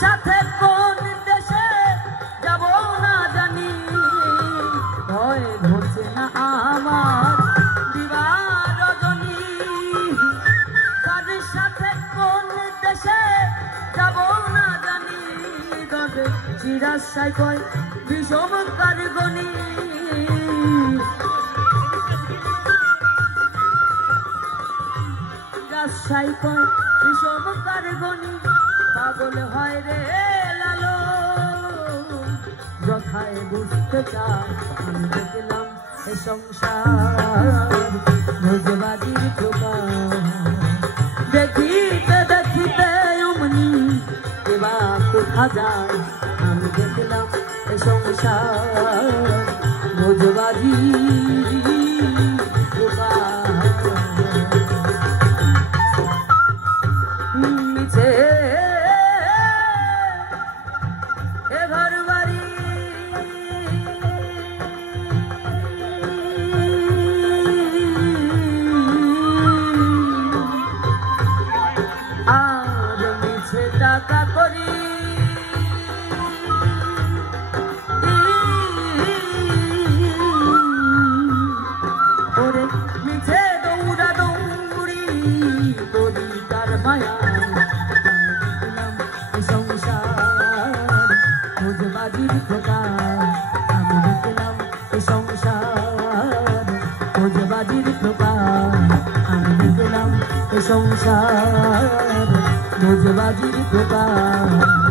সাথে কোন দেশে যাব না জানি, ভয় ধরছে না আমার দিবার রজনী। কার সাথে কোন দেশে যাব না জানি, তবে চিরাশাই কয় বিষম কারগনি। রাজশাহী কয় বিষম কারগনি, পাগল হয় রে লালো। যথায় বুঝতে চাই আমি দেখলাম এ সংসার ভোজবাদীর প্রকার। দেখিতে দেখিতে অমনি এবা কোথা যায়, আমি দেখলাম এ সংসার ভোজবাদীর প্রকার। মিছে এ ঘর বাড়ি আর মিছে টাকা করি, ওরে মিছে দৌড়া দৌড়ি করি তার মায়া। সংসার ভোজবাদীর প্রকার, আমি দেখলাম এ সংসার ভোজবাদীর প্রকার। আমি দেখলাম এ সংসার ভোজবাদীর প্রকার।